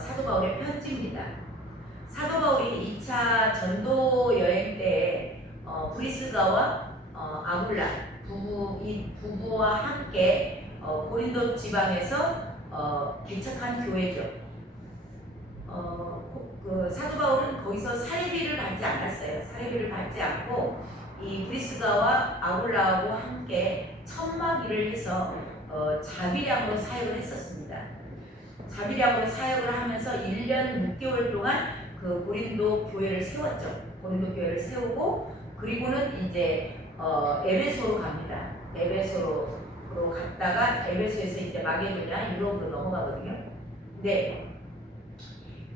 사도 바울의 편지입니다. 사도 바울이 2차 전도 여행 때 브리스가와 아굴라 이 부부와 함께 고린도 지방에서 개척한 교회죠. 그 사도 바울은 거기서 사례비를 받지 않았어요. 사례비를 받지 않고 이 브리스가와 아굴라하고 함께 천막 일을 해서 자비량으로 사역을 했었습니다. 자비량으로 사역을 하면서 1년 6개월 동안 그 고린도 교회를 세웠죠. 고린도 교회를 세우고 그리고는 이제 에베소로 갑니다. 에베소로 갔다가 에베소에서 이제 마게도냐 유럽으로 넘어가거든요. 근데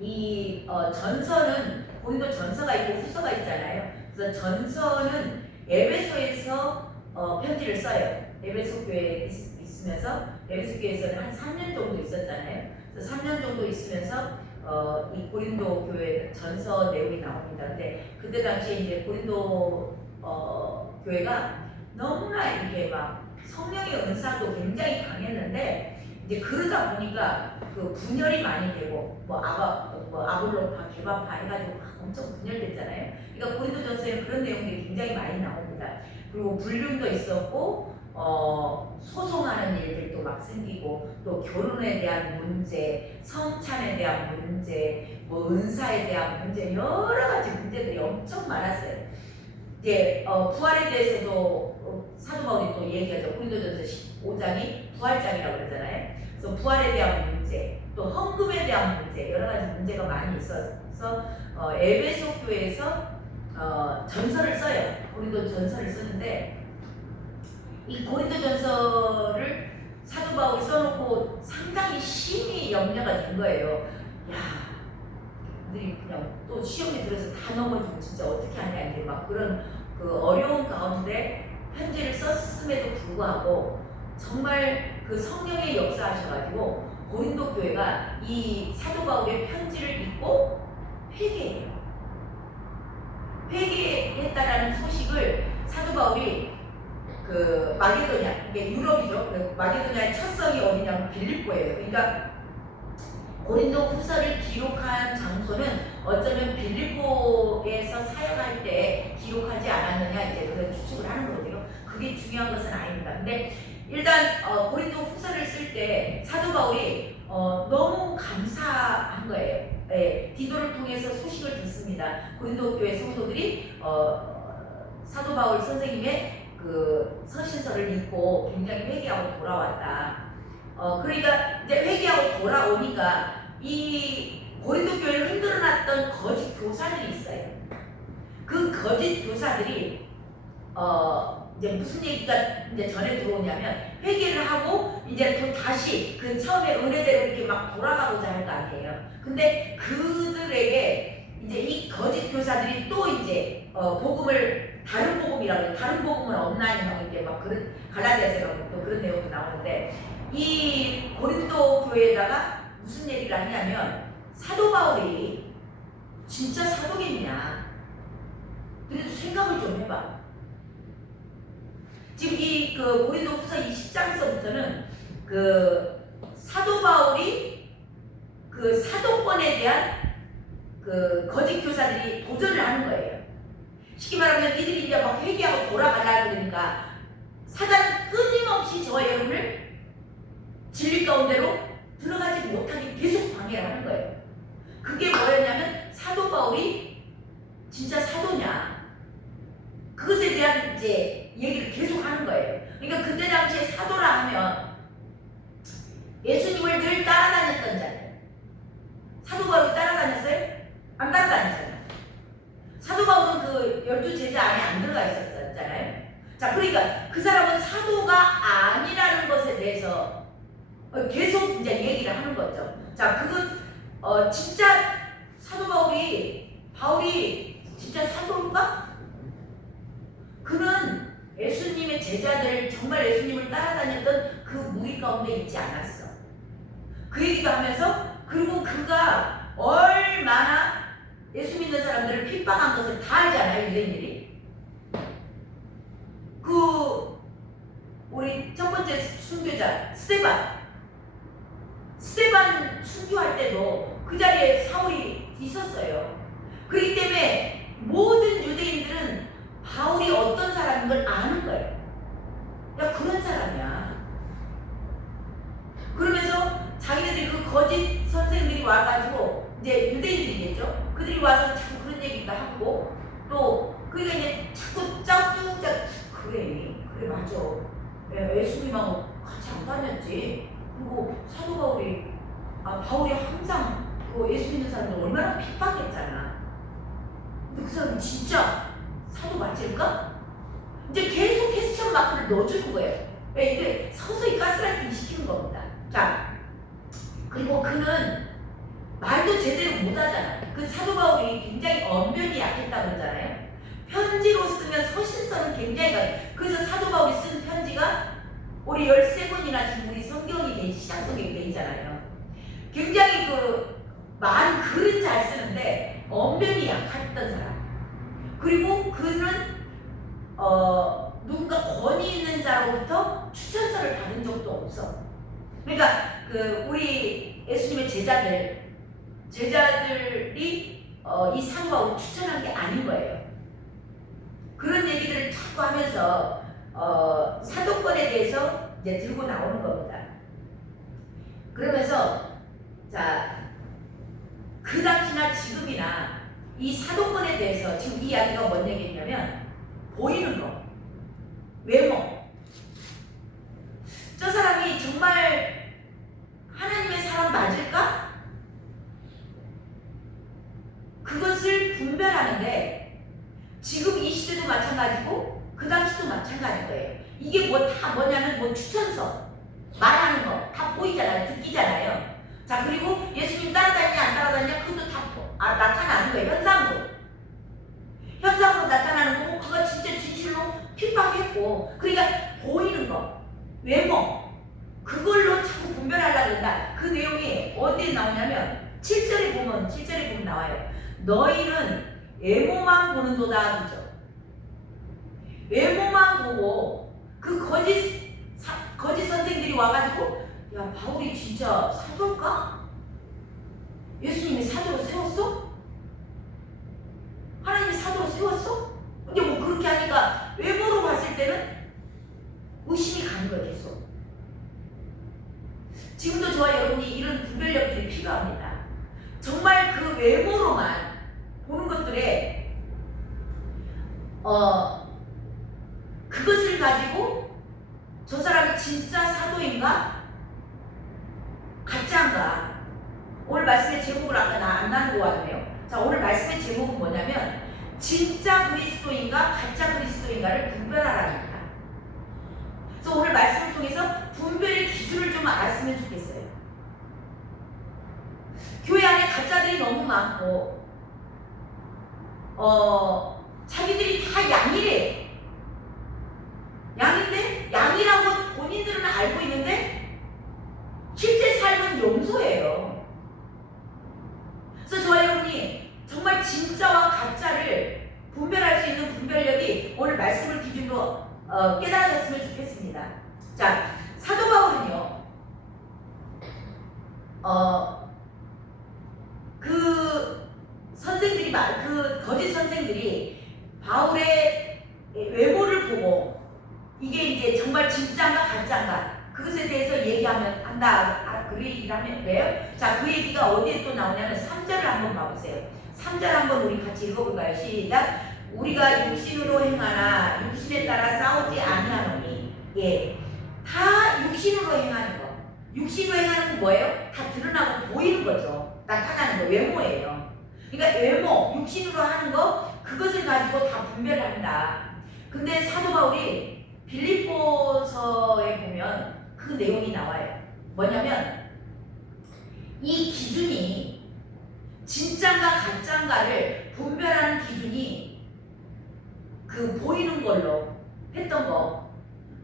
이 전서는 고린도 전서가 있고 후서가 있잖아요. 그래서 전서는 에베소에서 편지를 써요. 에베소 교회에 있으면서 에베소 교회에서는 한 3년 정도 있었잖아요. 그래서 3년 정도 있으면서 이 고린도 교회 전서 내용이 나옵니다. 근데 그때 당시에 이제 고린도 교회가 너무나 이렇게 막 성령의 은사도 굉장히 강했는데 이제 그러다 보니까 그 분열이 많이 되고 아볼로파, 개바파 해가지고 막 엄청 분열됐잖아요. 그러니까 고린도전서에 그런 내용들이 굉장히 많이 나옵니다. 그리고 불륜도 있었고 소송하는 일들도 막 생기고 또 결혼에 대한 문제, 성찬에 대한 문제, 뭐 은사에 대한 문제 여러 가지 문제들이 엄청 많았어요. 이제 부활에 대해서도 사도 바울이 또 얘기하죠. 고린도전서 15장이 부활장이라고 그러잖아요. 그래서 부활에 대한 문제, 또 헌금에 대한 문제, 여러 가지 문제가 많이 있어서 에베소 교회에서 전서를 써요. 고린도 전서를 쓰는데 이 고린도 전서를 사도 바울이 써놓고 상당히 심히 염려가 된 거예요. 야, 들이 그냥 또 시험에 들어서 다 넘어지면 진짜 어떻게 하냐 이제 막 그런 그 어려운 가운데 편지를 썼음에도 불구하고 정말 그 성령의 역사하셔가지고 고린도 교회가 이 사도 바울의 편지를 읽고 회개해요. 회개했다라는 소식을 사도 바울이 그 마게도냐, 이게 유럽이죠. 그 마게도냐의 첫 성이 어디냐면 빌립보예요. 그러니까 고린도 후서를 기록한 장소는 어쩌면 빌립보에서 사역할 때 기록하지 않았느냐 이제 그런 추측을 하는 거거든요. 그게 중요한 것은 아닙니다. 근데 일단 고린도 후서를 쓸 때 사도 바울이 너무 감사한 거예요. 네, 디도를 통해서 소식을 듣습니다. 고린도 교회 성도들이 사도 바울 선생님의 그 서신서를 읽고 굉장히 회개하고 돌아왔다. 그러니까 이제 회개하고 돌아오니까 이 고린도 교회를 흔들어놨던 거짓 교사들이 있어요. 그 거짓 교사들이 이제 무슨 얘기가 이제 전에 들어오냐면 회개를 하고 이제 또 다시 그 처음에 은혜대로 이렇게 막 돌아가고자 할 거 아니에요. 근데 그들에게 이제 이 거짓 교사들이 또 이제 복음을 다른 복음이라고 해요. 다른 복음은 없나니 막 이렇게 막 그런 갈라디아서가 또 그런 내용도 나오는데 이 고린도 교회에다가 무슨 얘기를 하냐면 사도 바울이 진짜 사도겠냐? 그래도 생각을 좀 해봐. 지금 이 그 고린도후서 20장에서부터는 그 사도 바울이 그 사도권에 대한 그 거짓 교사들이 도전을 하는 거예요. 쉽게 말하면 이들이 이제 막 회개하고 돌아가려고 그러니까 사단은 끊임없이 저와 여러분을 진리 가운데로 들어가지 못하게 계속 방해를 하는 거예요. 그게 뭐였냐면 사도 바울이 진짜 사도냐 그것에 대한 이제 얘기를 계속 하는 거예요. 그러니까 그때 당시에 사도라 하면 예수님을 늘 따라다녔던 자들. 사도 바울이 따라다녔어요? 안 따라다녔어요. 사도 바울은 그 12제자 안에 안 들어가 있었잖아요. 자, 그러니까 그 사람은 사도가 아니라는 것에 대해서 계속 이제 얘기를 하는 거죠. 자, 그건 진짜 사도 바울이 진짜 사도인가? 그는 예수님의 제자들 정말 예수님을 따라다녔던 그 무리 가운데 있지 않았어. 그 얘기도 하면서 그리고 그가 얼마나 예수 믿는 사람들을 핍박한 것을 다 알잖아요. 유대인들이. 그 우리 첫 번째 순교자 스데반 순교할 때도 그 그 자리에 사울이 있었어요. 그렇기 때문에 모든 유대인들은 바울이 어떤 사람인 걸 아는 거예요. 야, 그런 사람이야. 그러면서 자기네들이 그 거짓 선생들이 와가지고 이제 유대인들이겠죠. 그들이 와서 자꾸 그런 얘기도 하고 또 그러니까 이제 자꾸 짜투짜 그래 맞아. 예수님하고 같이 안 다녔지. 그리고 사도 바울이 항상 그 예수 믿는 사람들 얼마나 핍박했잖아. 근데 그 사람이 진짜 사도 맞을까? 이제 계속 퀘스천 마크를 넣어주는 거예요. 이게 서서히 가스라이팅 시키는 겁니다. 자, 그리고 그는 말도 제대로 못하잖아. 그 사도 바울이 굉장히 언변이 약했다고 그러잖아요. 편지로 쓰면 서신서는 굉장히 강해요. 그래서 사도 바울이 쓴 편지가 우리 13권이나 지금 우리 성경이 시작 성경이 돼 있잖아요. 굉장히 말은 글은 잘 쓰는데 언변이 약했던 사람. 그리고 그는 누군가 권위 있는 자로부터 추천서를 받은 적도 없어. 그러니까 우리 예수님의 제자들이 이 사도 바울을 추천한 게 아닌 거예요. 그런 얘기들을 자꾸 하면서 사도권에 대해서 이제 들고 나오는 겁니다. 그러면서 자, 그 당시나 지금이나 이 사도권에 대해서 지금 이 이야기가 뭔 얘기냐면 보이는 거, 외모. 저 사람이 정말 하나님의 사람 맞을까? 그것을 분별하는데 지금 이 시대도 마찬가지고 그 당시도 마찬가지일 거예요. 이게 다 뭐냐면 추천서, 말하는 거 다 보이잖아요. 듣기잖아요. 자, 그리고 예수님 따라다니냐 안 따라다니냐 그것도 다 나타나는 거예요. 현상으로 나타나는 거고 그거 진짜 진실로 핍박했고 그러니까 보이는 거, 외모 그걸로 자꾸 분별하려고 한다. 그 내용이 어디에 나오냐면 7절에 보면 나와요. 너희는 외모만 보는도다. 그죠? 외모만 보고 그 거짓 선생들이 와가지고 야, 바울이 진짜 사도일까? 예수님이 사도로 세웠어? 하나님이 사도로 세웠어? 근데 그렇게 하니까 외모로 봤을 때는 의심이 가는 거예요. 계속. 지금도 저와 여러분이 이런 분별력들이 필요합니다. 정말 그 외모로만 보는 것들에 그것을 가지고 저 사람이 진짜 사도인가? 가짜인가? 오늘 말씀의 제목을 아까 안 나누고 왔네요. 자, 오늘 말씀의 제목은 뭐냐면 진짜 그리스도인가 가짜 그리스도인가를 분별하라입니다. 그래서 오늘 말씀을 통해서 분별의 기준을 좀 알았으면 좋겠어요. 교회 안에 가짜들이 너무 많고 자기들이 다 양이래. 양인데 양이라고 본인들은 알고 있는데 실제 삶은 염소예요. 그래서 저와 여러분이 정말 진짜와 가짜를 분별할 수 있는 분별력이 오늘 말씀을 기준으로 깨달아졌으면 좋겠습니다. 자, 사도 바울은요, 그 거짓 선생들이 바울의 외모를 보고 이게 이제 정말 진짜인가 가짜인가 그것에 대해서 한다. 그 얘기를 하면 돼요. 자, 그 얘기가 어디에 또 나오냐면 3절을 한번 봐보세요. 3절 한번 우리 같이 읽어볼까요? 시작. 우리가 육신으로 행하나 육신에 따라 싸우지 아니하노니. 예, 다 육신으로 행하는 거. 육신으로 행하는 건 뭐예요? 다 드러나고 보이는 거죠. 나타나는 거, 외모예요. 그러니까 외모, 육신으로 하는 거 그것을 가지고 다 분별을 한다. 근데 사도 바울이 빌립보서에 보면 그 내용이 나와요. 뭐냐면 이 기준이 진짜인가 가짜인가를 분별하는 기준이 그 보이는 걸로 했던 거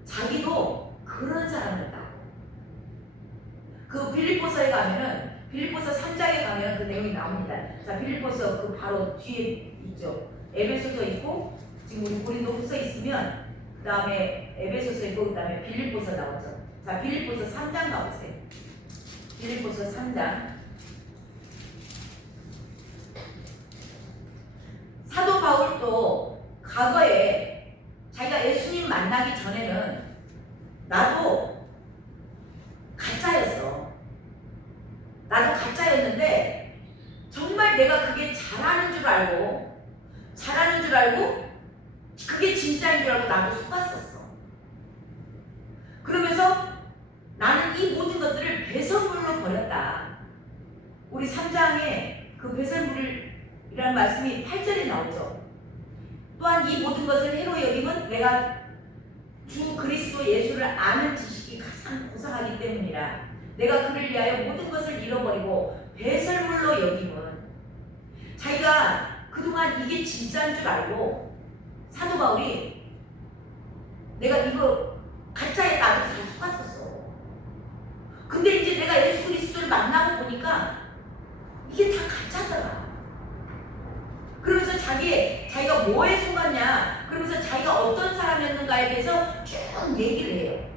자기도 그런 사람이었다. 그 빌립보서에 가면은 빌립보서 3장에 가면 그 내용이 나옵니다. 자, 빌립보서 그 바로 뒤에 있죠. 에베소서 있고 지금 우리 고린도후서 있으면 그 다음에 에베소서 있고 그 다음에 빌립보서 나오죠. 자, 빌립보서 3장 가보세요. 빌립보서 3장 됐는데 정말 내가 그게 잘하는 줄 알고 그게 진짜인 줄 알고 나도 속았었어. 그러면서 나는 이 모든 것들을 배설물로 버렸다. 우리 3장에 그 배설물이라는 말씀이 8절에 나오죠. 또한 이 모든 것을 해로 여김은 내가 주 그리스도 예수를 아는 지식이 가장 고상하기 때문이라. 내가 그를 위하여 모든 것을 잃어버리고 배설물로 여김은, 자기가 그동안 이게 진짜인 줄 알고 사도 바울이 내가 이거 가짜에 나도 잘 속았었어. 근데 이제 내가 예수 그리스도를 만나고 보니까 이게 다 가짜더라. 그러면서 자기가 뭐에 속았냐, 그러면서 자기가 어떤 사람이었는가에 대해서 쭉 얘기를 해요.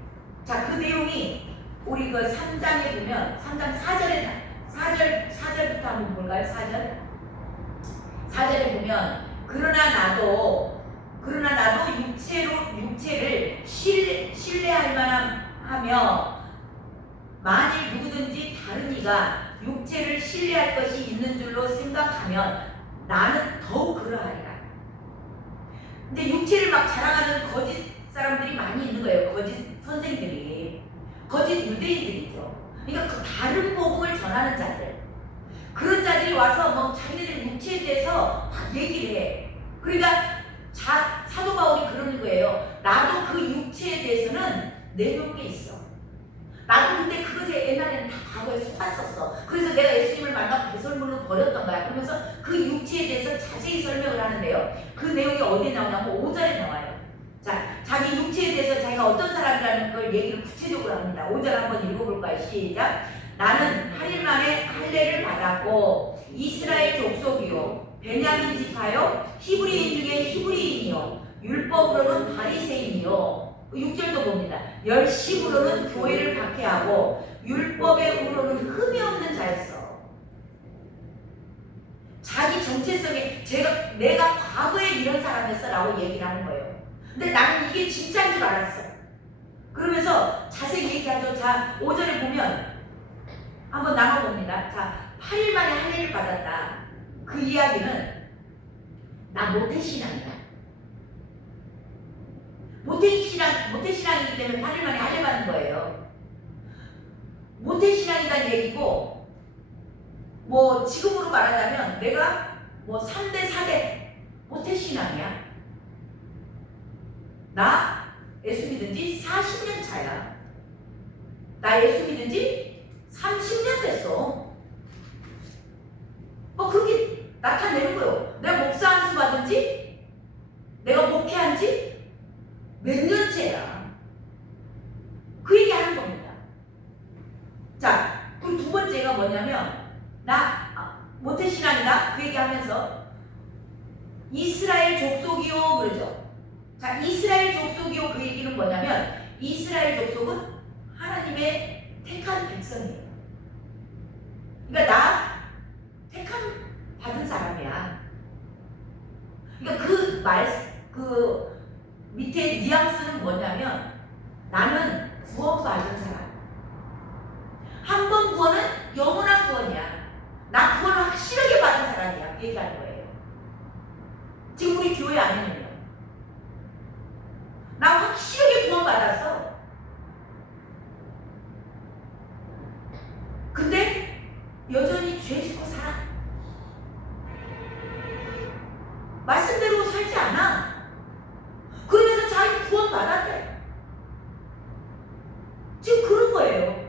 자, 그 내용이 우리 그 3장에 보면 3장 4절부터 한번 볼까요? 4절에 보면 그러나 나도 육체를 신뢰할 만하며 만일 누구든지 다른 이가 육체를 신뢰할 것이 있는 줄로 생각하면 나는 더욱 그러하리라. 근데 육체를 막 자랑하는 거짓 사람들이 많이 있는 거예요. 거짓 선생들이, 거짓 유대인들이죠. 그러니까 그 다른 복음을 전하는 자들, 그런 자들이 와서 뭐 자기네들 육체에 대해서 막 얘기를 해. 그러니까 사도 바울이 그러는 거예요. 나도 그 육체에 대해서는 내놓은 게 있어. 나도 근데 그것에 옛날에는 다 과거에 속았었어. 그래서 내가 예수님을 만나고 배설물로 버렸던 거야. 그러면서 그 육체에 대해서 자세히 설명을 하는데요. 그 내용이 어디에 나오냐면 5절에 나와요. 자, 자기 육체에 대해서 자기가 어떤 사람이라는 걸 얘기를 구체적으로 합니다. 5절 한번 읽어볼까요? 시작. 나는 8일 만에 할례를 받았고 이스라엘 족속이요 베냐민 지파요 히브리인 중에 히브리인이요 율법으로는 바리새인이요. 6절도 봅니다. 열심으로는 교회를 박해하고 율법의 우로는 흠이 없는 자였어. 자기 정체성에 내가 과거에 이런 사람이었어 라고 얘기를 하는 거예요. 근데 나는 이게 진짜인 줄 알았어. 그러면서 자세히 얘기하죠. 자, 5절에 보면 한번 나눠봅니다. 자, 8일 만에 할례를 받았다. 그 이야기는 나 모태신앙이야. 모태신앙이기 때문에 8일 만에 할례 받는 거예요. 모태신앙이란 얘기고, 뭐 지금으로 말하자면 내가 뭐 3대 4대 모태신앙이야. 나 예수 믿은 지 40년 차야. 나 예수 믿은 지 30년 됐어. 그렇게 나타내는 거예요. 내가 목사 안수 받은 지, 내가 목회한 지 몇 년째야. 그 얘기 하는 겁니다. 자, 그리고 두 번째가 뭐냐면, 모태신앙이다. 그 얘기 하면서, 이스라엘 족속이요. 그러죠. 자, 이스라엘 족속이요. 그 얘기는 뭐냐면, 이스라엘 족속은 하나님의 택한 백성이에요. 그러니까 나 택한 받은 사람이야. 그러니까 그 밑에 뉘앙스는 뭐냐면 나는 구원받은 사람. 한 번 구원은 영원한 구원이야. 나 구원을 확실하게 받은 사람이야. 그 얘기하는 거예요. 지금 우리 교회 안에는요. 나 확실하게 구원받았어. 근데 여전히 죄 짓고 살아. 말씀대로 살지 않아. 그러면서 자기 구원 받았대. 지금 그런 거예요.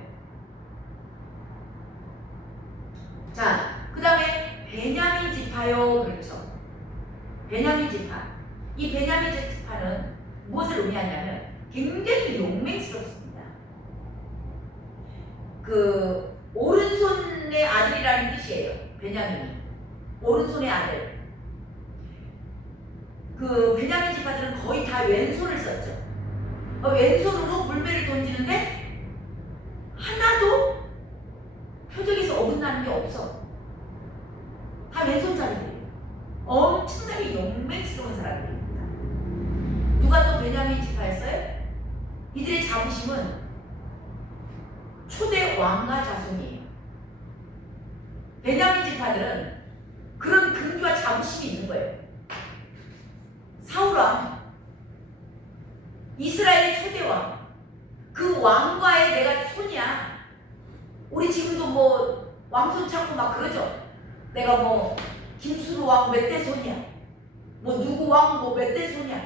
자, 그 다음에 베냐민 지파요. 그렇죠. 베냐민 지파. 이 베냐민 지파는 무엇을 의미하냐면 굉장히 용맹스럽습니다. 그 오른손의 아들이라는 뜻이에요. 베냐민이. 오른손의 아들. 그 베냐민 지파들은 거의 다 왼손을 썼죠. 왼손으로 물매를 던지는데 하나도 표적에서 어긋나는 게 없어. 다 왼손잡이들이에요. 엄청나게 용맹스러운 사람들입니다. 누가 또 베냐민 지파였어요? 이들의 자부심은 초대 왕가 자손이에요. 베냐민 지파들은 그런 근기와 자부심이 있는 거예요. 사울왕, 이스라엘의 초대왕, 그 왕과의 내가 손이야. 우리 지금도 뭐 왕손 찾고 막 그러죠. 내가 뭐 김수로 왕 몇 대 손이야. 뭐 누구 왕 뭐 몇 대 손이야.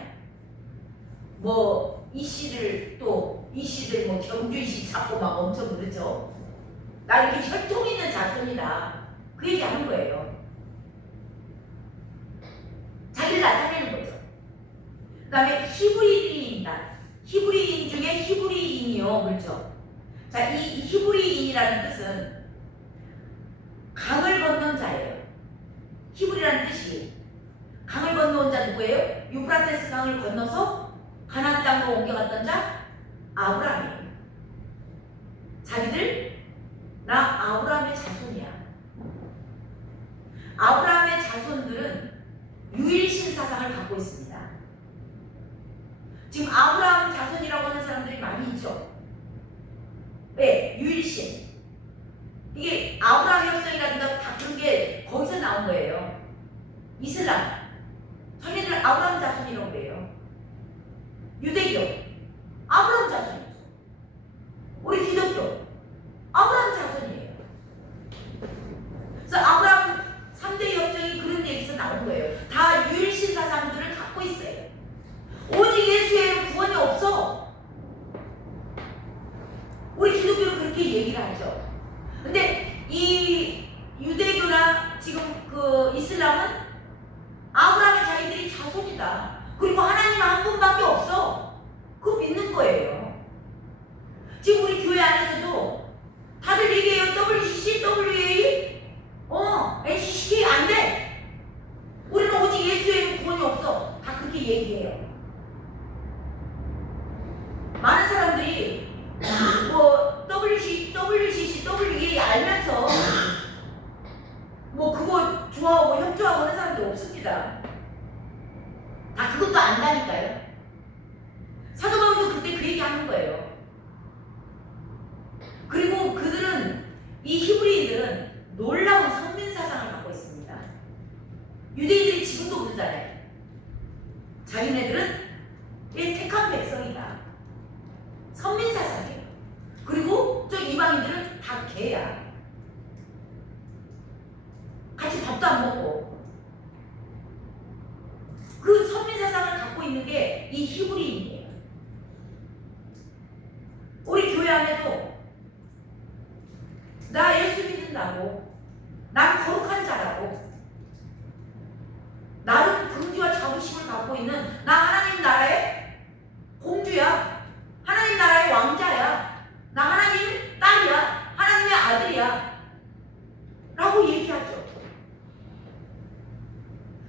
뭐 이씨들 뭐 경주 이씨 찾고 막 엄청 그러죠. 나 이렇게 혈통 있는 자손이다. 그 얘기 하는 거예요. 자기를 나타내는 거죠. 그 다음에 히브리인이다. 히브리인 중에 히브리인이요. 그렇죠. 자, 이 히브리인이라는 뜻은 강을 건넌 자예요. 히브리라는 뜻이 강을 건너온 자 누구예요? 유프라테스 강을 건너서 가나안 땅으로 옮겨갔던 자 아브라함이에요. 자기들 나 아브라함의 자손이야. 아브라함의 자손들은 유일신 사상을 갖고 있습니다. 지금 아브라함 자손이라고 하는 사람들이 많이 있죠. 왜? 유일신. 이게 아브라함 협정이라든가 다 그런 게 거기서 나온 거예요. 이슬람. 자기들 아브라함 자손이라고 해요. 유대교. 아브라함 자손이죠. 우리 기독교. 아브라함 자손이에요. 그래서 아브라함 3대 협정이 그런 얘기에서 나온 거예요. 다 유일신 사상들을 갖고 있어요. 오직 예수 외에는 구원이 없어. 우리 기독교는 그렇게 얘기를 하죠. 근데 이 유대교나 지금 그 이슬람은 아브라함의 자기들이 자손이다. 그리고 하나님 한 분밖에 없어. 그거 믿는 거예요. 지금 우리 교회 안에서도 다들 얘기해요. WCC, WA, NCCK 안 돼. 우리는 오직 예수 외에는 구원이 없어. 다 그렇게 얘기해요. 많은 사람들이 뭐 WCC, WA 알면서 뭐 그거 좋아하고 협조하고 하는 사람들 없습니다. 다 그것도 안다니까요. 사도 바울도 그때 그 얘기 하는 거예요. 그리고 그들은 이 히브리인들은 놀라운 선민 사상을 갖고 있습니다. 유대인들이 지금도 그러잖아요. 자기네들은 택한 백성이다. 선민 사상이에요. 그리고 저 이방인들은 다 개야. 같이 밥도 안 먹고. 그 선민 사상을 갖고 있는 게 이 히브리인이에요. 우리 교회 안에도 나 예수 믿는다고, 난 거룩한 자라고, 나름 긍지와 자부심을 갖고 있는 나 하나님 나라의 공주야, 하나님 나라의 왕자야, 나 하나님 딸이야, 하나님의 아들이야 라고 얘기하죠.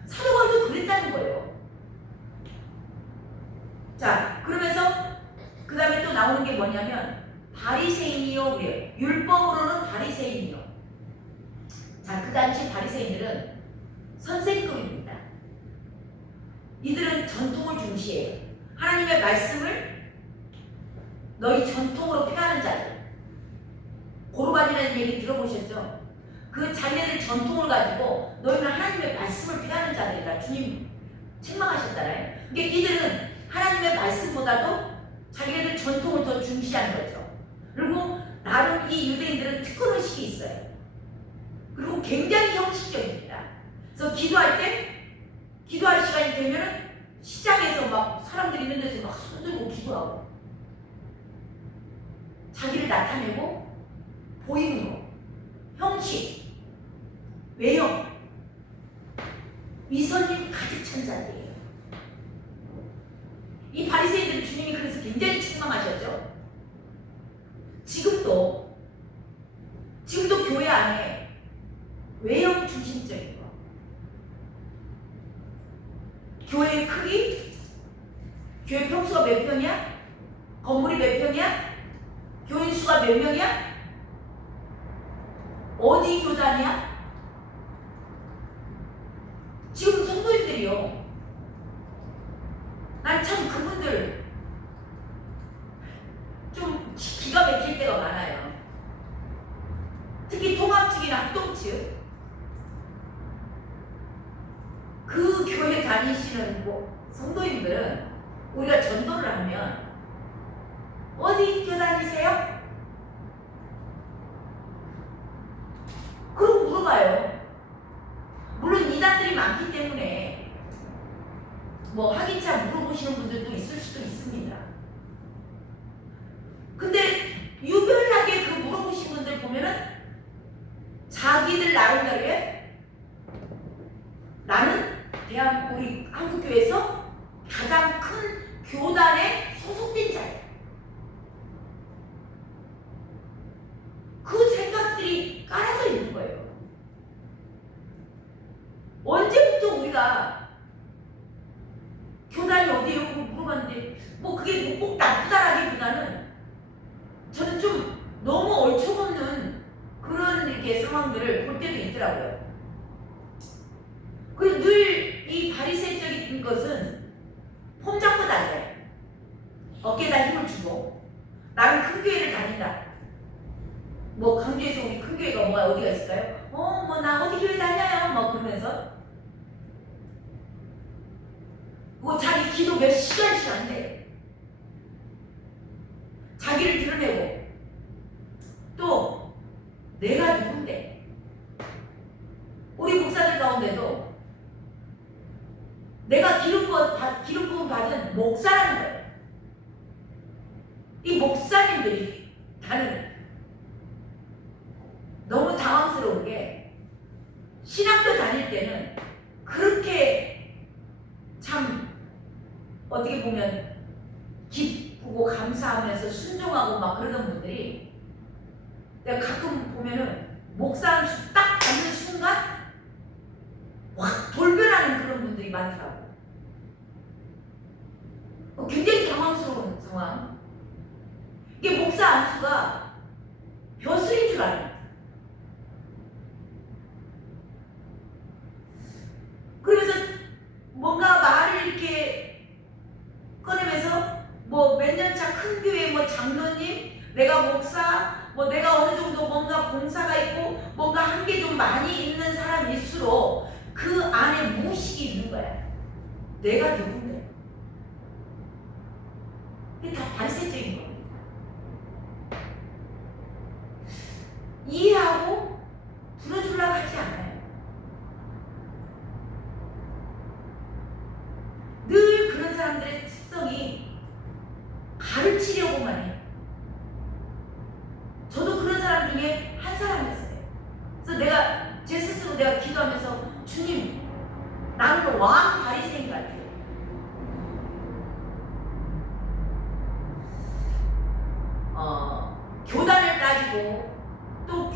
사도 바울도 그랬다는 거예요. 자, 그러면서 그 다음에 또 나오는 게 뭐냐면 바리새인이요 그래요. 율법으로는 바리새인이요. 자, 그 당시 바리새인들은 선생급입니다. 이들은 전통을 중시해요. 하나님의 말씀을 너희 전통으로 폐하는 자들. 고르반이라는 얘기 들어보셨죠? 그 자기네들 전통을 가지고 너희는 하나님의 말씀을 폐하는 자들이다. 주님 책망하셨잖아요. 그러니까 이들은 하나님의 말씀보다도 자기네들 전통을 더 중시하는 거죠. 그리고 나름 이 유대인들은 특권의식이 있어요. 그리고 굉장히 형식적입니다. 그래서 기도할 시간이 되면은 시장에서 막 사람들이 있는 데서 막 손들고 기도하고 자기를 나타내고 보이는 거, 형식, 외형, 위선님 가득 찬 자들이에요. 이 바리새인들은 주님이 그래서 굉장히 책망하셨죠. 지금도 교회 안에 외형 중심적인 거, 교회의 크기, 교회 평수가 몇 평이야? 건물이 몇 평이야? 교인 수가 몇 명이야? 어디 교단이야? 지금 성도님들이요. 난 참 그분들 좀 기가 막힐 때가 많아요. 특히 통합 측이나 합동 측. 다니시는 성도님들은 우리가 전도를 하면 어디 교회 다니세요? 그럼 물어봐요. 물론 이단들이 많기 때문에 뭐 확인차 물어보시는 분들도 있을 수도 있습니다. 근데 유별나게 그 물어보신 분들 보면은 자기들 나름대로의 나는 우리 한국교회에서 가장 큰 교단에 소속된 자예요. 그 생각들이 깔아져 있는 거예요. 언제부터 우리가 교단이 어디예요? 물어봤는데 뭐 그게 뭐 꼭 나쁘다라기보다는 저는 좀 너무 얼척없는 그런 이렇게 상황들을 볼 때도 있더라고요. 그리고 늘 이 바리새적인 것은 폼 잡고 다녀요. 어깨에다 힘을 주고 나는 큰 교회를 다닌다. 뭐 강주에서 우리 큰 교회가 뭐가 어디가 있을까요? 뭐 나 어디 교회 다녀요? 뭐 그러면서 뭐 자기 기도 몇 시간씩 한대. 자기를 드러내고 또 내가 누군데. 우리 목사들 가운데도 내가 기름 부음 받은 목사라는 거예요. 이 목사님들이 나는 너무 당황스러운 게 신학교 다닐 때는 그렇게 참 어떻게 보면 기쁘고 감사하면서 순종하고 막 그러던 분들이 내가 가끔 보면은 목사 딱 받는 순간 확 돌변하는 그런 분들이 많더라고. 굉장히 당황스러운 상황. 이게 목사 안수가 벼슬인 줄 알아요. 그러면서 뭔가 말을 이렇게 꺼내면서 뭐 몇 년차 큰 교회 뭐 장로님, 내가 목사, 뭐 내가 어느 정도 뭔가 봉사가 있고 뭔가 한 게 좀 많이 있는 사람일수록 그 안에 무의식이 있는 거야. 내가 누군데? 이게 다 바리새적인 겁니다. 이해하고 들어주려고 하지 않아요. 늘 그런 사람들의 특성이 가르치려고만 해요. 저도 그런 사람 중에 한 사람이었어요. 그래서 제 스스로 내가 기도하면서 주님, 나는 왕 바리새인 같아요. 교단을 따지고 또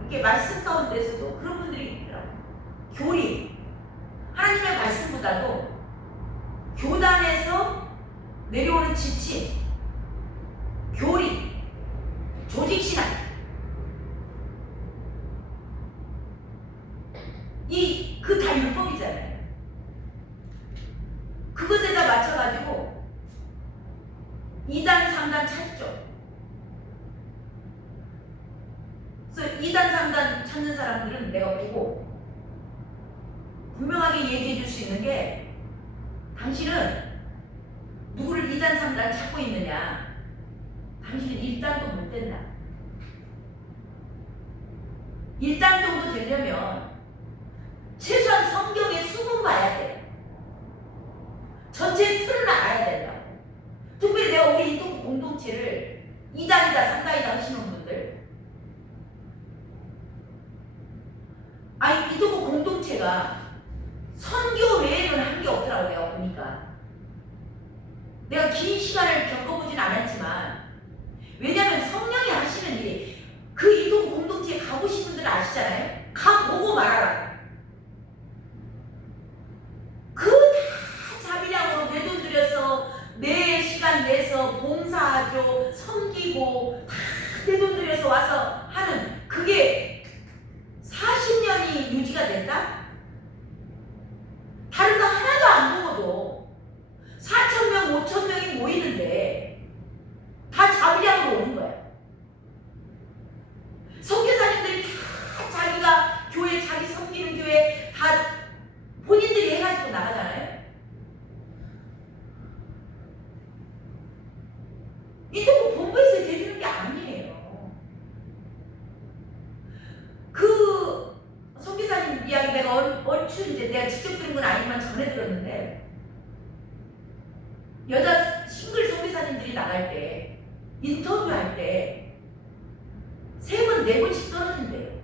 이렇게 말씀 가운데서도 그런 분들이 있더라고요. 교리, 하나님의 말씀보다도 교단에서 내려오는 지침, 교리, 조직신앙, 그 다 율법이잖아요. 그것에다 맞춰가지고 2단, 3단 찾죠. 그래서 2단, 3단 찾는 사람들은 내가 보고 분명하게 얘기해 줄 수 있는 게 당신은 누구를 2단, 3단 찾고 있느냐? 당신은 1단도 못 된다. 1단 정도 되려면 최소한 성경의 수분 봐야 돼. 전체 틀은 알아야 된다. 특별히 내가 우리 이동 공동체를 2단이다, 3단이다 하시는 분들, 이동 공동체가 선교 외에는 한 게 없더라고. 내가 보니까 내가 긴 시간을 겪어보진 않았지만, 왜냐하면 성령이 하시는 일이, 그 이동 공동체에 가보신 분들은 아시잖아요. 가보고 말아라. 그 다 자비량으로 내 돈 들여서 내 시간 내서 봉사하죠, 섬기고 다 내 돈 들여서 와서 하는 그게 40년이 유지가 됐다? 다른 거 하나도 안 보고도 4,000명, 5,000명이 모이는데 다 자비량으로 오는 거야. 선교사님들이 다 자기가 교회 자기 섬기는 얼추 이제 내가 직접 들은 건 아니지만 전해 들었는데 여자 싱글 선교사님들이 나갈 때 인터뷰할 때 3번, 4번씩 떨어진대요.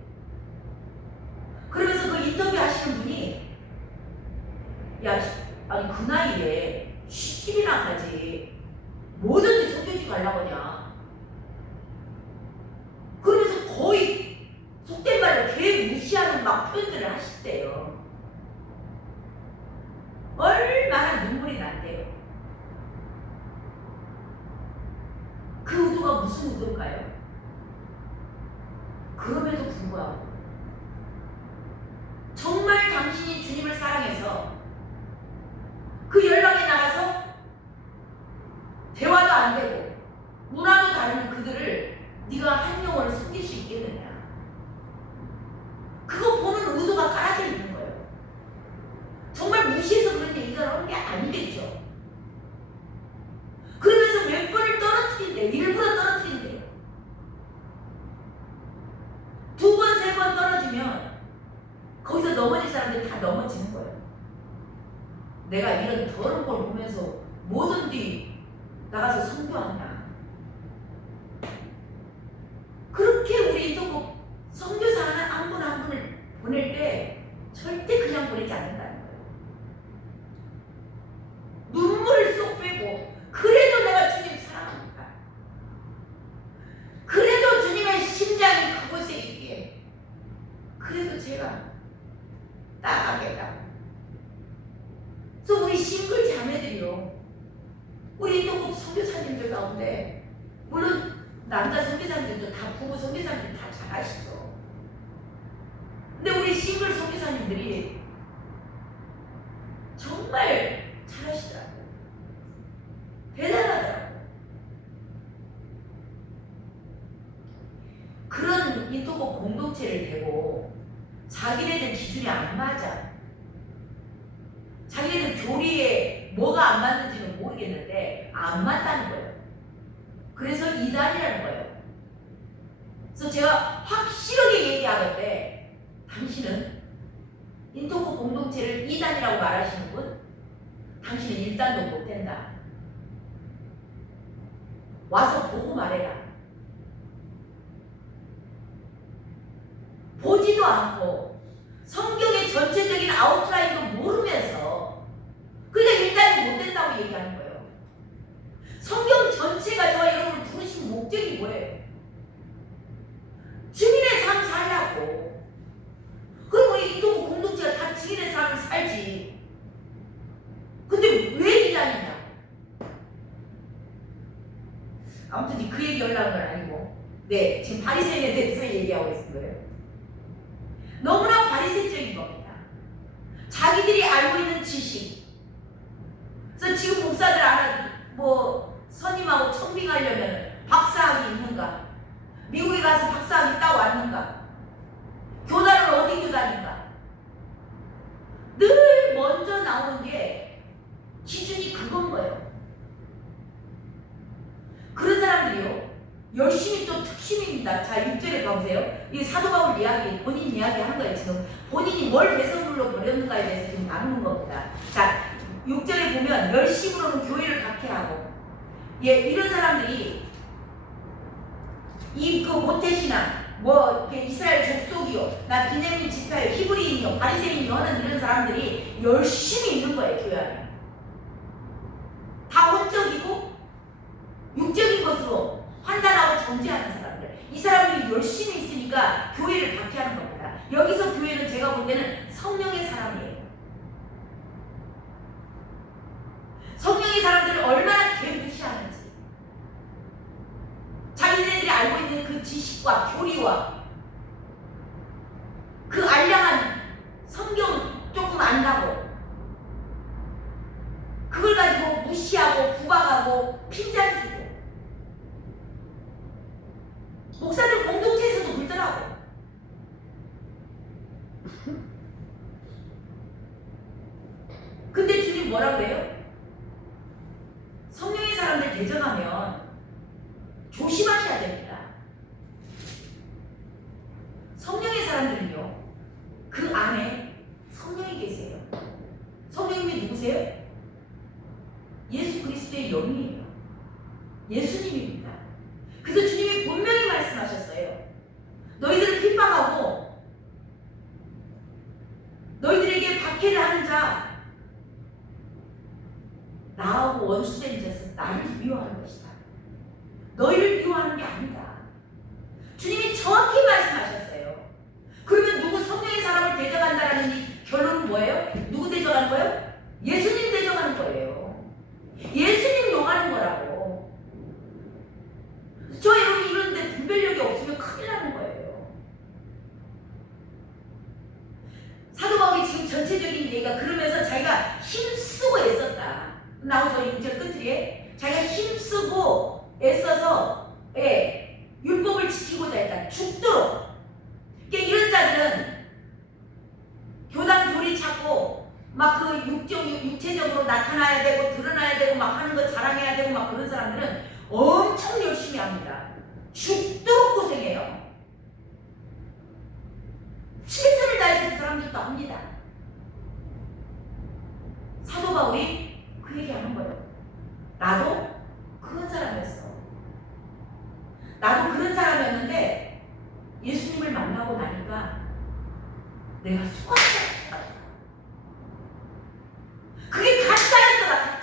그러면서 그 인터뷰 하시는 분이 야, 아니 그 나이에 시집이나 가지 뭐든지 속여지 가려고 하냐. 그러면서 거의 속된 말로 개 무시하는 막 표현들을 하시대요. 얼마나 눈물이 난대요. 그 의도가 무슨 의도일까요? 그럼에도 불구하고 정말 당신이 주님을 사랑해서 그 연락에 나가서 대화도 안 되고 문화도 다른 그들을 네가 한 영혼을 속일 수 있겠느냐. 그거 보는 의도가 깔아져 있는 거예요. 정말 무시해서 그런 얘기가 나오는 게 아니겠죠. 그러면서 몇 번을 떨어뜨린대요. 일부러 떨어뜨린대요. 2번, 3번 떨어지면 거기서 넘어질 사람들이 다 넘어지는 거예요. 내가 이런 더러운 걸 보면서 뭐든지 나가서 선교한다. 그렇게 우리 인도국 선교사 한 분 한 분을 보낼 때 절대 그냥 보내지 않는다는 거예요. 눈물을 쏙 빼고 그래도 내가 주님 사랑합니다. 그래도 주님의 심장이 그곳에 있기에 그래도 제가 나가겠다. 그래서 우리 싱글 자매들이요. 우리 인도국 선교사님들 가운데 물론 남자 선교사님들도 다 부부 선교사님들 다 잘하시죠. 근데 우리 싱글 선교사님들이 정말 잘하시더라고요. 대단하더라고요. 그런 인도국 공동체를 대고 자기네들 기준이 안 맞아. 자기네들 교리에 뭐가 안 맞는지는 모르겠는데 안 맞다는 거예요. 그래서 이단이라는 거예요. 그래서 제가 확실하게 얘기하건데 당신은 인도국 공동체를 이단이라고 말하시는 분 당신은 일단도 못 된다. 와서 보고 말해라. 보지도 않고 성경의 전체적인 아웃라인도 모르면서 그러니까 일단은 못 된다고 얘기하는 거예요. 성경 전체가 저와 여러분을 부르신 목적이 뭐예요? 증인의 삶 살라고. 그럼 우리 인도국 공동체가 다 증인의 삶을 살지. 근데 왜 이단이냐? 아무튼 그 얘기 하려는 건 아니고 네, 지금 바리새인에 대해서 얘기하고 있는 거예요. 너무나 바리새적인 겁니다. 자기들이 알고 있는 지식. 그래서 지금 목사들 뭐 선임하고 청빙하려면 박사학위 있는가? 미국에 가서 박사학위 따 왔는가? 교단을 어디 교단인가? 늘 먼저 나오는 게 기준이 그건 거예요. 그런 사람들이요. 열심히 또 특심입니다. 자, 6절에 보세요. 이 사도 바울 이야기, 본인 이야기 하는 거예요. 지금 본인이 뭘 배설물로 버렸는가에 대해서 지금 나누는 겁니다. 자, 6절에 보면 열심으로는 교회를 박해하고, 예, 이런 사람들이 이 그 모태신앙, 뭐 이스라엘 족속이요, 나 비냐민 지파요, 히브리인이요, 바리새인이요 하는 이런 사람들이 열심히 있는 거예요. 교회 안에 다 혼적이고 육적인 것으로 판단하고 정죄하는 사람들. 이 사람들이 열심히 있으니까 교회를 박해하는 겁니다. 여기서 교회는 제가 볼 때는 성령의 사람이에요. 성령의 사람들을 얼마나 개무시하는지. 자기네들이 알고 있는 그 지식과 교리와 그 알량한 성경 조금 안다고 그걸 가지고 무시하고 구박하고 핀잔주고. 목사들 공동체에서도 그러더라고. 근데 주님 뭐라 그래요? 성령의 사람들 대적하면 조심하셔야 됩니다. 성령의 사람들은요, 그 안에 성령의 주의 영이에요. 예수님입니다. 그래서 주님이 분명히 말씀하셨어요. 너희들을 핍박하고 너희들에게 박해를 하는 자, 나하고 원수된 자는 나를 미워하는 것이다. 너희를 미워하는 게 아니다. 주님이 정확히 말씀하셨어요. 그러면 누구 성령의 사람을 대적한다라는 이 결론은 뭐예요? 누구 대적하는 거예요? 예수님 대적하는 거예요. 예수님 용하는 거라고. 저 여러분 이런데 분별력이 없으면 큰일 나는 거예요. 사도 바울이 지금 전체적인 얘기가 그러면서 자기가 힘쓰고 애썼다. 나오죠. 이제 끝에 자기가 힘쓰고 애써서 율법을 지키고자 했다. 죽도록. 그러니까 이런 자들은 교단 교리 찾고 막 그 육체적으로 나타나야 되고 드러나야 되고 막 하는 거 자랑해야 되고 막 그런 사람들은 엄청 열심히 합니다. 죽도록 고생해요. 최선을 다해서 그 사람들도 합니다. 사도 바울이 그 얘기하는 거예요. 나도 그런 사람이었어. 나도 그런 사람이었는데 예수님을 만나고 나니까 내가 속았어. 그게 가짜였더라.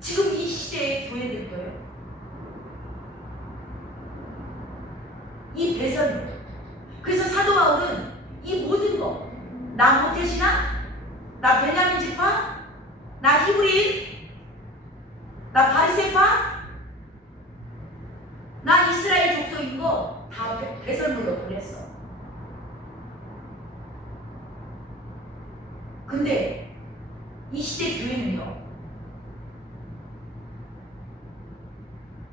지금 이 시대의 교회들 거예요. 이 배선. 그래서 사도 바울은 이 모든 거, 나 모태신앙, 나 베냐민 지파, 나 히브리인, 나 바리새파, 나 이스라엘 족속인 거 다 배설물로 보냈어. 근데 이 시대 교회는요,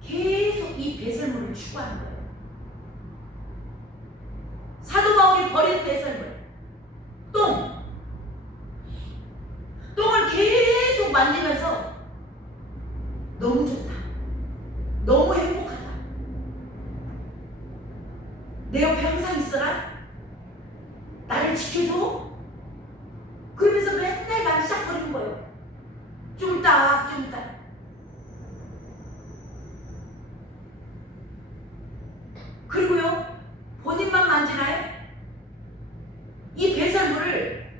계속 이 배설물을 추구하는 거예요. 사도 바울이 버린 배설물, 똥을 계속 만지면서 너무 좋다, 너무 행복하다, 내 옆에 항상 있어라, 나를 지켜줘. 그러면서 맨날 만지작거리는 거예요. 쫄딱. 그리고요, 본인만 만지나요? 이 배설물을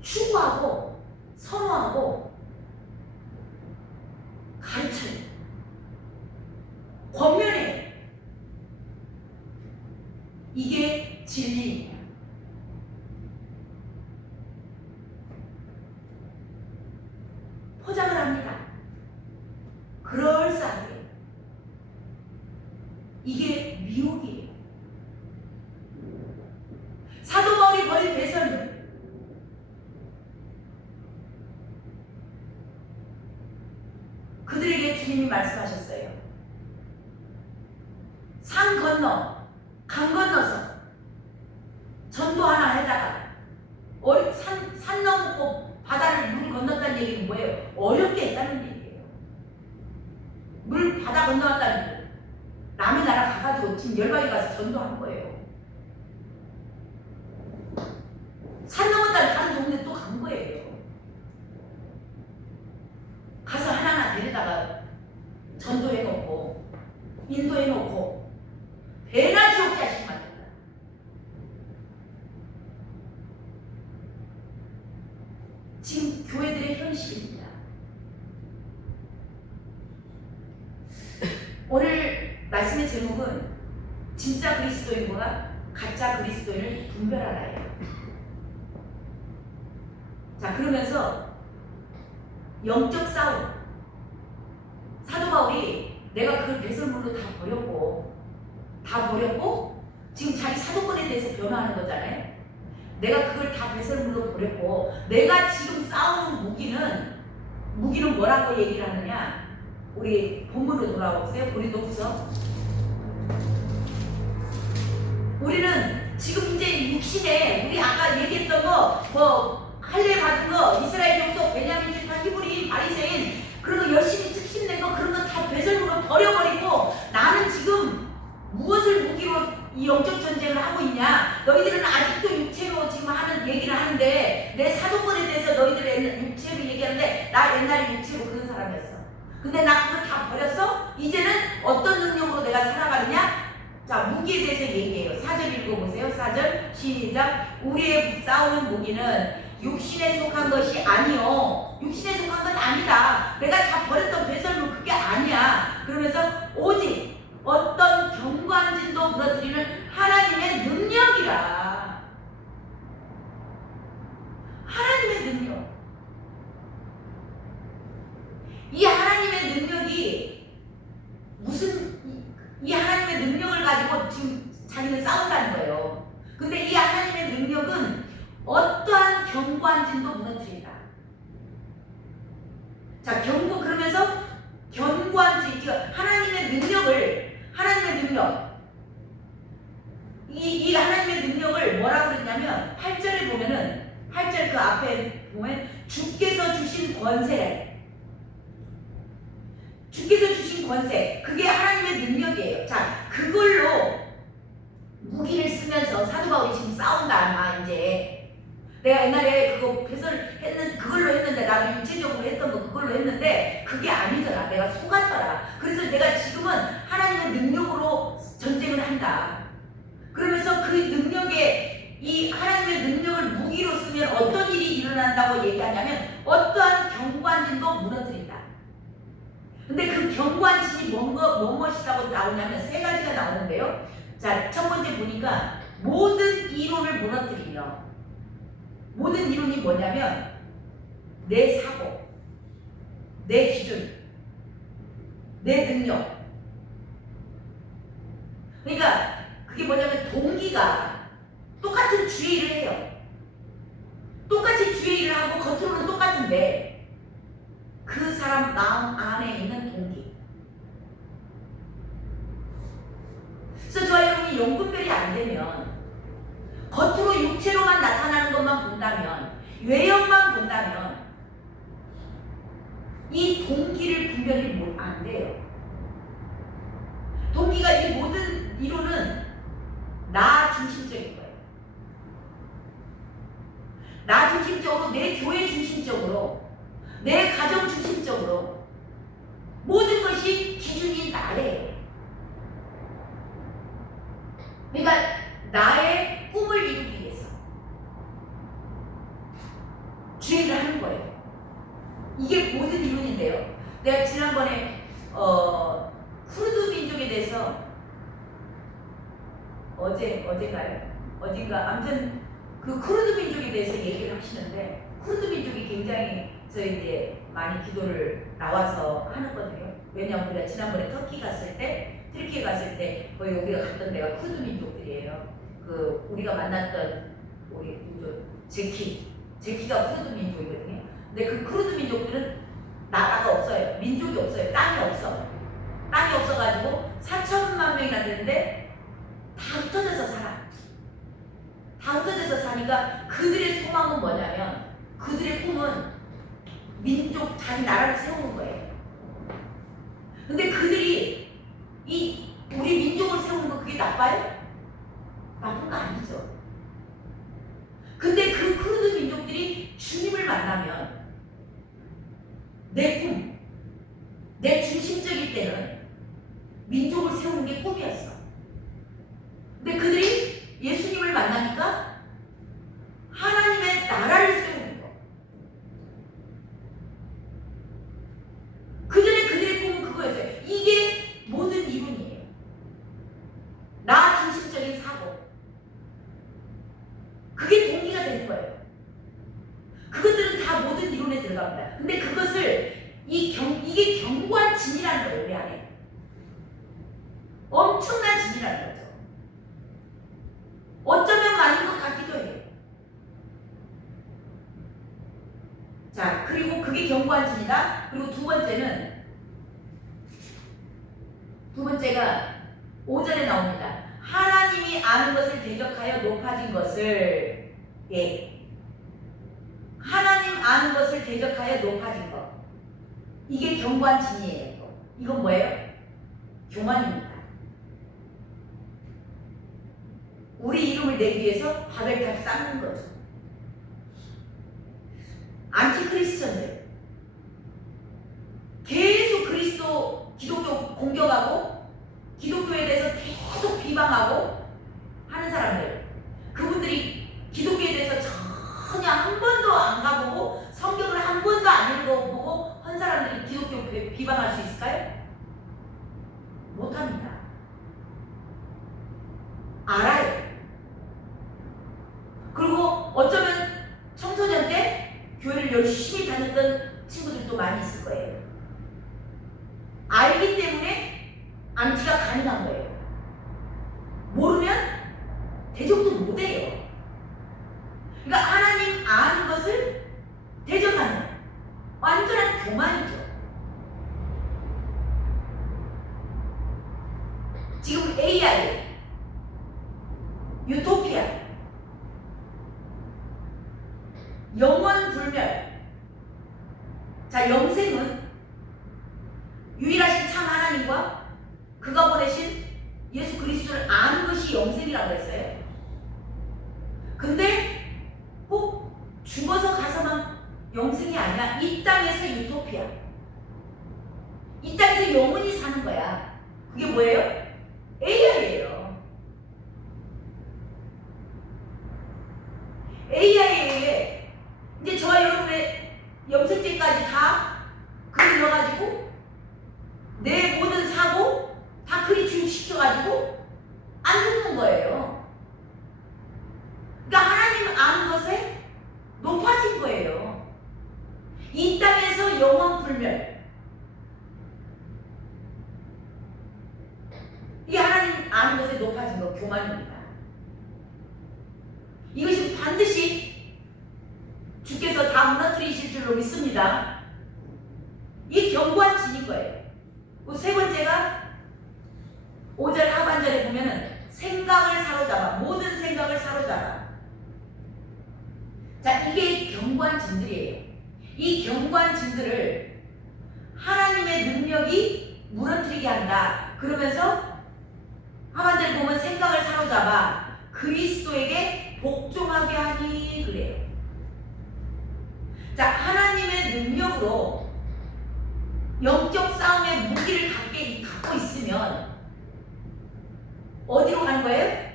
추구하고 선호하고 가르쳐요. 권면해요. 이게 진리입니다. 포장을 합니다. 그럴싸하게. 이게 미혹이에요. 사도 바울이 버린 배설물. 그들에게 주님이 말씀하셨어요. 산 건너, 강 건너서 전도 하나 해다가 산 넘고 바다를 물 건넜다는 얘기는 뭐예요? 어렵게 했다는 얘기예요. 물 바다 건너왔다는 거예요. 남의 나라 가가지고 지금 열방에 가서 전도하는 거예요. 산 넘었다는 다른 동네 또 간 거예요. 가서 하나하나 데려다가 전도해놓고 인도해놓고 배나 지옥게 하시면 안 된다. 지금 교회들의 현실입니다. 오늘 말씀의 제목은 진짜 그리스도인과 가짜 그리스도인을 분별하라예요. 자, 그러면서 영적 싸움. 사도 바울이 내가 그 배설물로 다 버렸고 지금 자기 사도권에 대해서 변화하는 거잖아요. 내가 그걸 다 배설물로 버렸고 내가 지금 싸우는 무기는 뭐라고 얘기를 하느냐. 우리 본문으로 돌아오세요. 고린도후서. 우리는 지금 이제 육신에 우리 아까 얘기했던 거 뭐 할례 받은 거 이스라엘 족속 베냐민 지파 히브리인 바리새인 그런 거 열심히 특심낸 거 그런 거 다 배설물로 버려버리고 나는 지금 무엇을 무기로 이 영적 전쟁을 하고 있냐. 너희들은 아직도 육체로 지금 하는 얘기를 하는데 때문에 내 사도권에 대해서 너희들 육체로 얘기하는데 나 옛날에 육체로 그런 사람이었어. 근데 나 그거 다 버렸어? 이제는 어떤 능력으로 내가 살아가느냐? 자, 무기에 대해서 얘기해요. 4절 읽어보세요. 4절 시작. 우리의 싸우는 무기는 육신에 속한 것이 아니요. 육신에 속한 건 아니다. 내가 다 버렸던 배설물 그게 아니야. 그러면서 오직 어떤 경관진도 무너뜨리는 하나님의 능력이라. 하나님의 능력. 이 하나님의 능력이 무슨 이 하나님의 능력을 가지고 지금 자기는 싸운다는 거예요. 근데 이 하나님의 능력은 어떠한 견고한진도 무너뜨린다. 자, 견고 그러면서 견고한진 하나님의 능력 이 하나님의 능력을 뭐라고 그랬냐면 8절에 보면은 8절 그 앞에 보면 주께서 주신 권세 그게 하나님의 능력이에요. 자, 그걸로 무기를 쓰면서 사도 바울이 지금 싸운다. 나 이제 내가 옛날에 그거 그걸로 했는데 나도 육체적으로 했던 거 그걸로 했는데 그게 아니더라. 내가 속았더라. 그래서 내가 지금은 하나님의 능력으로 전쟁을 한다. 그러면서 그 능력에 이 하나님의 능력을 무기로 쓰면 어떤 일이 일어난다고 얘기하냐면 어떠한 견고한 진도 무너뜨린다. 근데 그 견고한 진이 무엇이라고 나오냐면 세 가지가 나오는데요. 자, 첫 번째 보니까 모든 이론을 무너뜨리며, 모든 이론이 뭐냐면 내 사고, 내 기준, 내 능력. 그러니까 그게 뭐냐면 동기가 똑같은 주의 일을 해요. 똑같이 주의 일을 하고 겉으로는 똑같은데 그 사람 마음 안에 있는 동기. 그래서 저와 여러분이 연분별이 안 되면 겉으로 육체로만 나타나는 것만 본다면, 외형만 본다면 이 동기를 분별이 안 돼요. 동기가 이 모든 이론은 나 중심적인 거예요. 나 중심적으로, 내 교회 중심적으로, 내 가정 중심적으로 모든 것이 기준이 나예요. 그러니까 나의 꿈을 이루기 위해서 주의를 하는 거예요. 이게 모든 이론인데요. 내가 지난번에 쿠르드 민족에 대해서 어딘가 아무튼 그 쿠르드 민족에 대해서 얘기를 하시는데 쿠르드 민족이 굉장히 저희 이제 많이 기도를 나와서 하는거든요. 왜냐하면 우리가 지난번에 터키에 갔을 때 거의 우리가 갔던 데가 쿠르드 민족들이에요. 그 우리가 만났던 우리 민족 제키가 쿠르드 민족이거든요. 근데 그 쿠르드 민족들은 나라가 없어요. 민족이 없어요. 땅이 없어가지고 4천만 명이나 되는데 다 흩어져서 살아. 다 흩어져서 사니까 그들의 소망은 뭐냐면, 그들의 꿈은 민족, 자기 나라를 세우는 거예요. 근데 그들이 우리 민족을 세우는 거 그게 나빠요? 나쁜 거 아니죠. 근데 그 쿠르드 민족들이 주님을 만나면 내 꿈, 내 중심적일 때는 민족을 세우는 게 꿈이었어. 근데 그들이 예수님을 만나니까 하나님의 나라를 세우는 거. 그전에 그들의 꿈은 그거였어요. 이게 모든 이론이에요. 나 중심적인 사고. 그게 동기가 되는 거예요. 그것들은 다 모든 이론에 들어갑니다. 근데 그것을 이게 견고한 진이라는 거예요. 우리 안에 엄청난 진이라는 거죠. 어쩌면 많은 것 같기도 해요. 자, 그리고 그게 견고한 진이다. 그리고 두 번째가 5절에 나옵니다. 하나님이 아는 것을 대적하여 높아진 것을, 하나님 아는 것을 대적하여 높아진 것. 이게 견고한 진이에요. 이건 뭐예요? 교만입니다. 우리 이름을 내기 위해서 바벨탑 쌓는 거죠. 안티크리스천들, 계속 기독교 공격하고 기독교에 대해서 계속 비방하고 하는 사람들, 그분들이 기독교에 대해서 전혀 한 번도 안 가보고 성경을 한 번도 안 읽어보고 한 사람들이 기독교 비방할 수 있을까요? 못합니다. 알아요. 그리고 어쩌면 청소년 때 교회를 열심히 다녔던 친구들도 많이 있을 거예요. 알기 때문에 안티가 가능한 거예요. 모르면 대적도 못해요. 그러니까 하나님 아는 것을 대적하는 완전한 교만이죠. 지금 AI, 유토피아, 영원 불멸. 자, 영생은 유일하신 참 하나님과 그가 보내신 예수 그리스도를 아는 것이 영생이라고 했어요. 근데 꼭 죽어서 가서만 영생이 아니라 이 땅에서 유토피아, 이 땅에서 영원히 사는 거야. 그게 뭐예요? AI예요. AI에 이제 저와 여러분의 영생죄까지 다 글을 넣어가지고 내 모든 사고 다 글이 주입시켜가지고 안 죽는 거예요. 그러니까 하나님 아는 것에 높아진 거예요. 이 땅에서 영원 불멸. 이게 하나님 아는 것에 높아진 거, 교만입니다. 이것이 반드시 주께서 다 무너뜨리실 줄로 믿습니다. 이 견고한 진인 거예요. 세 번째가 5절 하반절에 보면은 생각을 사로잡아, 모든 생각을 사로잡아. 자, 이게 견고한 진들이에요. 이 견고한 진들을 하나님의 능력이 무너뜨리게 한다. 그러면서 하반절에 보면 생각을 사로잡아 그리스도에게 복종하게 하니 그래요. 자, 하나님의 능력으로 영적 싸움의 무기를 갖고 있으면 어디로 가는 거예요?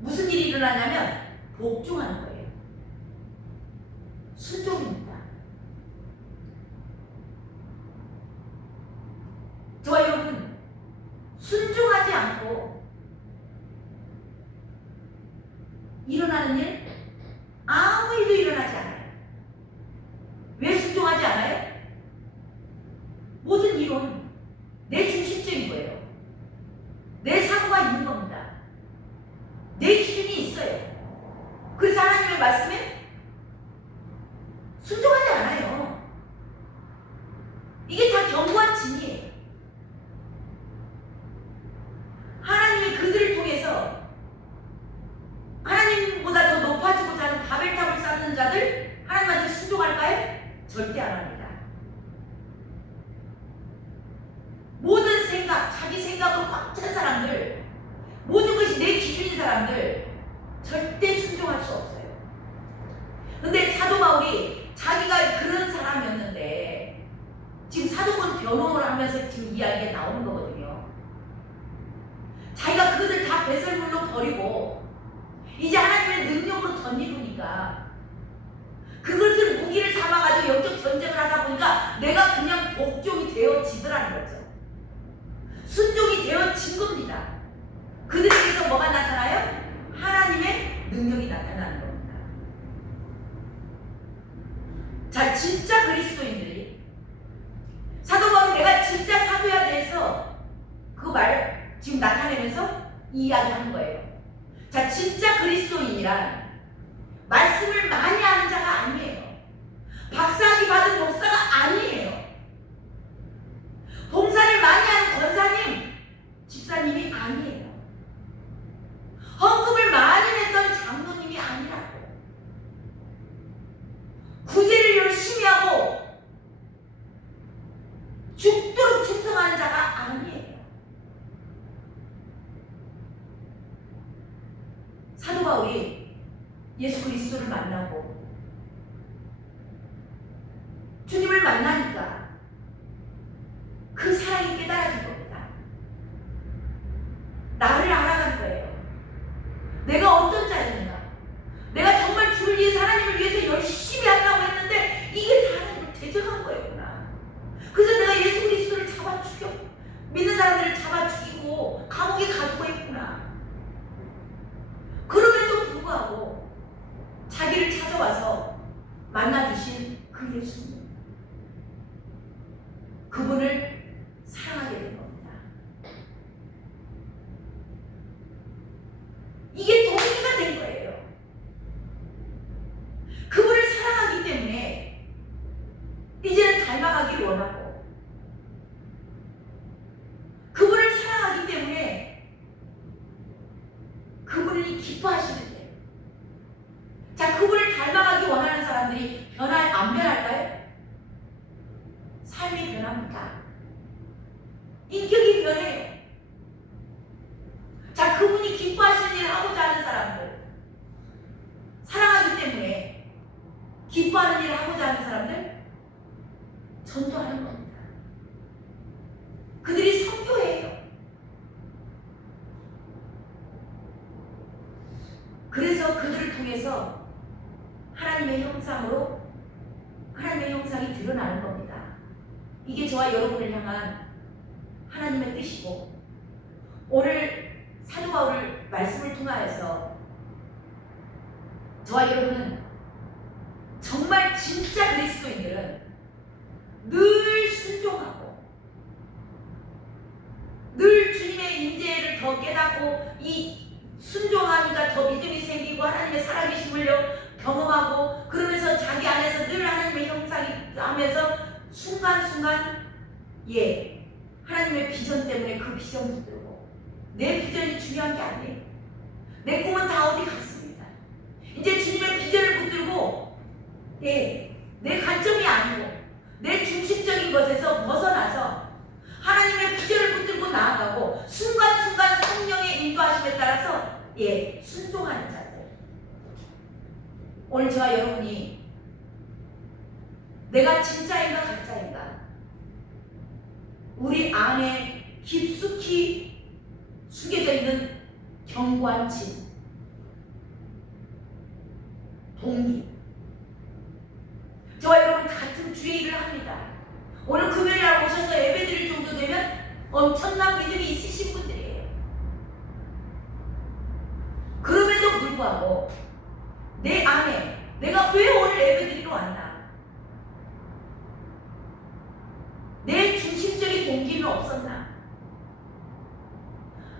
무슨 일이 일어나냐면 복종하는 거예요. 순종입니다. 저와 여러분, 순종하지 않고 일어나는 일 아무 일도 일어나지 않아요. 왜 순종하지 않아요? 모든 이론 내 중심적인 거예요. 내 사고가 있는 겁니다. 내 기준이 있어요. 그래서 하나님의 말씀에 순종하지 않아요. 이게 다 견고한 진이에요. 하나님이 그들을 통해서 하나님보다 더 높아지고자 하는 바벨탑을 쌓는 자들 하나님한테 순종할까요? 절대 안 합니다. 모든 생각, 자기 생각으로 꽉 찬 사람들, 모든 것이 내 기준인 사람들 절대 순종할 수 없어요. 근데 사도 바울이 자기가 그런 사람이었는데 지금 사도권 변호를 하면서 지금 이야기가 나오는 거거든요. 자기가 그것을 다 배설물로 버리고 이제 하나님의 능력으로 덧입으니까 그것을 무기를 삼아가지고 영적 전쟁을 하다 보니까 내가 그냥 복종이 되어지더라는 거죠. 순종이 되어진 겁니다. 그들에게서 뭐가 나타나요? 하나님의 능력이 나타나는 겁니다. 자, 진짜 그리스도인들이 사도 바울이 내가 진짜 사도야 돼서 그 말을 지금 나타내면서 이야기하는 거예요. 자, 진짜 그리스도인이란 말씀을 많이 아는 자가 아니에요. 박사학위 받은 목사가 아니에요. 봉사를 많이 하는 권사님, 집사님이 아니에요. 헌금을 많이 냈던 장로님이 아니라고. 구제를 열심히 하고 죽도록 충성하는 자가 아니에요. 사도 바울이 예수 그리스도를 만나고 내가 어떤 자였는가? 내가 정말 주를 위해서 하나님을 위해서 열심히 하려고 했는데 이게 다 하나님을 대적한 거였구나. 그래서 내가 예수 그리스도를 잡아 죽여 믿는 사람들을 잡아 죽이고 감옥에 가두고 있구나. 그럼에도 불구하고 자기를 찾아와서 만나주신 그 예수님, 그분을 사랑하게 된 겁니다. 이게 동기가 된 거예요. 그분을 사랑하기 때문에 이제는 닮아가길 원하고, 그분을 사랑하기 때문에 그분이 기뻐하시는데, 자, 그분을 닮아가기 원하는 사람들이 안 변할까요? 삶이 변합니다. 인격이 변해요. 자, 그분이 기뻐하시는 일을 하고자 하는 사람들, 사랑하기 때문에 기뻐하는 일을 하고자 하는 사람들 전도하는 겁니다. 그들이 선교해요. 그래서 그들을 통해서 하나님의 형상으로 하나님의 형상이 드러나는 겁니다. 이게 저와 여러분을 향한 하나님의 뜻이고, 오늘 사도 바울 말씀을 통하여서 저와 여러분은 정말 진짜 그리스도인들은 늘 순종하고 늘 주님의 인재를 더 깨닫고, 이 순종하니까 더 믿음이 생기고 하나님의 살아계심을 경험하고, 그러면서 자기 안에서 늘 하나님의 형상이 하면서 순간순간 하나님의 비전 때문에 그 비전 붙들고, 내 비전이 중요한 게 아니에요. 내 꿈은 다 어디 갔습니다. 이제 주님의 비전을 붙들고 내 관점이 아니고 내 중심적인 것에서 벗어나서 하나님의 비전을 붙들고 나아가고, 순간순간 성령의 인도하심에 따라서 순종하는 자들. 오늘 저와 여러분이 내가 진짜인가 가짜인가, 우리 안에 깊숙이 숙여져 있는 경관심, 동기, 저와 여러분 같은 주의 일을 합니다. 오늘 금요일날 오셔서 예배드릴 정도 되면 엄청난 믿음이 있으신 분들이에요. 그럼에도 불구하고 내 안에 내가 왜 오늘 예배드리러 왔나, 내 중심적인 동기는 없었나,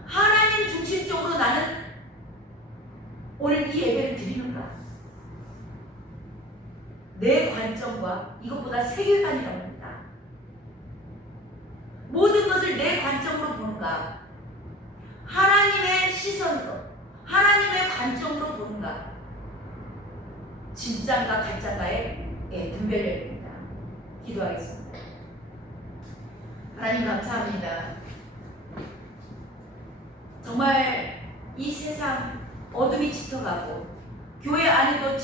하나님 중심적으로 나는 오늘 이 예배를 드리는가, 내 관점과 이것보다 세계관이라고 합니다. 모든 것을 내 관점으로 보는가, 하나님의 시선으로, 하나님의 관점으로 보는가, 진짜인가 가짜인가에 분별해야 됩니다. 기도하겠습니다. 하나님 감사합니다. 정말 이 세상 어둠이 짙어가고 교회 안에도